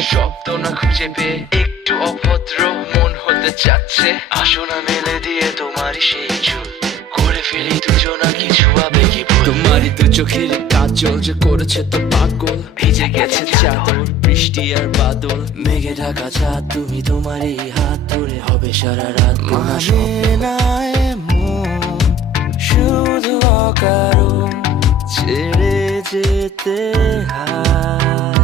মনে শব্দ না খুঁজে পেয়ে একটু অভদ্র মন হতে চাচ্ছে। আসো না মেলে দিয়ে তোমারই সেই চুল, করে ফেলি দুজনা কিছু আবেগী ভুল। তোমারই দু চোখের কাজল যে করেছে তো পাগল, ভিজে গেছে চাদর বৃষ্টি আর বাদল, মেঘে ঢাকা চাঁদ তুমি তোমারই হাত ধরে হবে সারা রাত। মানে না এমন শুধু অকারণ ছেড়ে যেতে হয়।